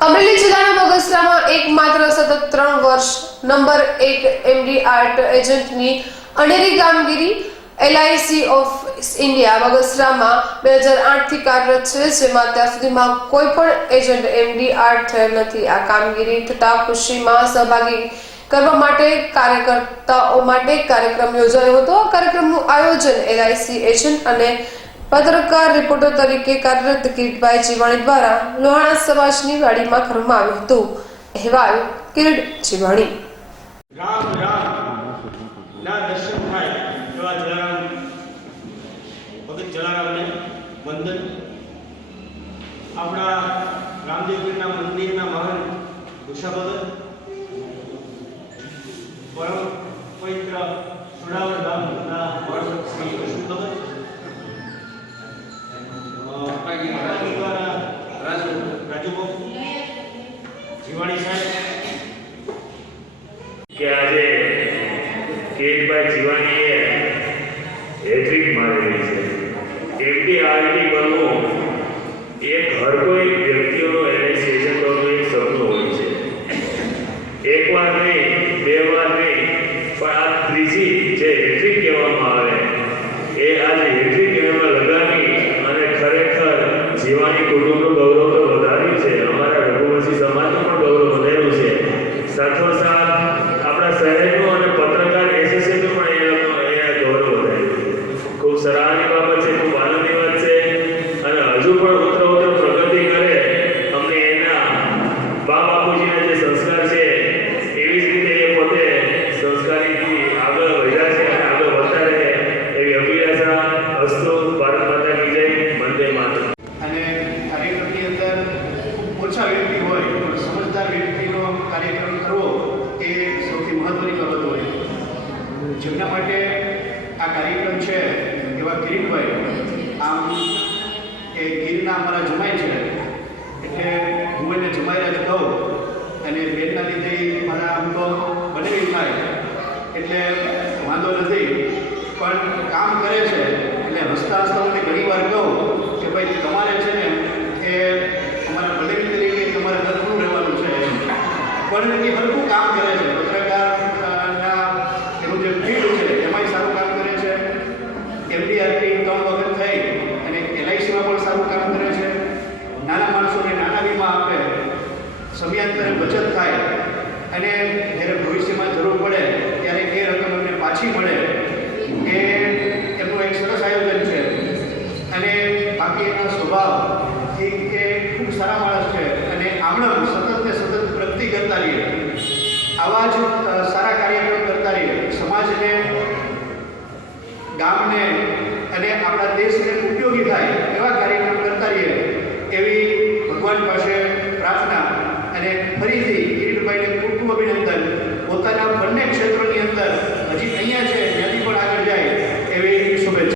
અમરેલી જિલ્લાના બગસરામાં એકમાત્ર સતત 3 વર્ષ નંબર 1 એમડી આર્ટ એજન્ટની અનેરી કામગીરી LIC ઓફ ઇન્ડિયા બગસરામાં 2008 થી કાર્યરત છે, જેમાં અત્યાર સુધીમાં કોઈ પણ એજન્ટ એમડી આર્ટ થયેલ નથી। આ કામગીરી થતા ખુશીમાં સહભાગી કરવા માટે કાર્યકર્તાઓ માટે કાર્યક્રમ યોજાયો હતો। આ કાર્યક્રમનું આયોજન LIC એજન્ટ અને પત્રકાર રિપોર્ટર તરીકે કાર્યરત કિરીટભાઈ જીવાણી દ્વારા લોહાણા સમાજની વાડીમાં કરવામાં આવ્યું હતું। અહેવાલ કિરીટ જીવાણી। રામ રામ ના દર્શન થાય એવા જલારામ ભગત જલારામને વંદન। આપણા રામદેવપીરના મંદિરના મહાન ઘોષા ભગત પરમ પવિત્ર સુડાવર ગામના વડસર શ્રી અશોક ભગત રાજુબાબુ જીવાણી સાહેબ કે આજે કિરીટભાઈ જીવાણીએ હેટ્રિક મારેલી છે। એમડી આરટી બનવું એક હર કોઈ વ્યક્તિઓનો LIC એજન્ટોનું એક સપનું હોય છે। એકવાર નહીં, બે વાર નહીં, પણ આ ત્રીજી જે હેટ્રિક કહેવામાં આવે એ આજે હેટ્રિક એમાં લગાવી અને ખરેખર જીવાણી કુટુંબનું ગૌરવ તો વધાર્યું છે, અમારા રઘુવંશી સમાજનું પણ ગૌરવ વધાર્યું છે। સાથોસાથ આપણા શહેરનું અને પત્રકાર એસોસિએશનનું પણ એ ગૌરવ વધાર્યું છે। ખૂબ સરાહનીય બાબત છે, ખૂબ આનંદની વાત છે અને હજુ પણ ઉત્તરોત્તર પ્રગતિ કરે, અમને એના બા બાપુજીના જે સંસ્કાર છે એવી જ રીતે એ પોતે સંસ્કારીથી આગળ વધ્યા છે અને આગળ વધતા રહે એવી અભિલાષા અસ્તુ। ભારત માતા કી જય, વંદે માતરમ। અને કાર્યક્રમની અંદર ખૂબ ઓછા વ્યક્તિ હોય પણ સમજદાર વ્યક્તિનો કાર્યક્રમ કરવો એ સૌથી મહત્વની બાબત હોય। જેમના માટે આ કાર્યક્રમ છે એવા કિરીટભાઈ, આમ એ ગીરના અમારા જમાઈ છે, એટલે હું એને જમાઈ જ કહું અને બેનના લીધે મારા આમ તો બનેવી થાય એટલે વાંધો નથી, પણ કામ કરે છે એટલે હસતા હસતા મને ઘણી વાર કહું કે ભાઈ તમારે છે ને એ અમારા બનેવી તરીકે તમારે હરખું રહેવાનું છે, પણ એ હરખું કામ કરે છે। પત્રકારના એનું જે ફીલ્ડ છે એમાંય સારું કામ કરે છે। એમડી આરટી 3 વખત થઈ અને LICમાં પણ સારું કામ કરે છે। નાના માણસોને નાના વીમા આપે, સમયાંતરે બચત થાય અને જ્યારે ભવિષ્યમાં જરૂર પડે ત્યારે એ રકમ એમને પાછી મળે, એ એમનું એક સરસ આયોજન છે। અને બાકી એનો સ્વભાવ એ ખૂબ સારા માણસ છે અને આમણે સતત ને સતત પ્રગતિ કરતા રહીએ, આવા જ સારા કાર્યક્રમ કરતા રહીએ, સમાજને, ગામને અને આપણા દેશને ઉપયોગી થાય એવા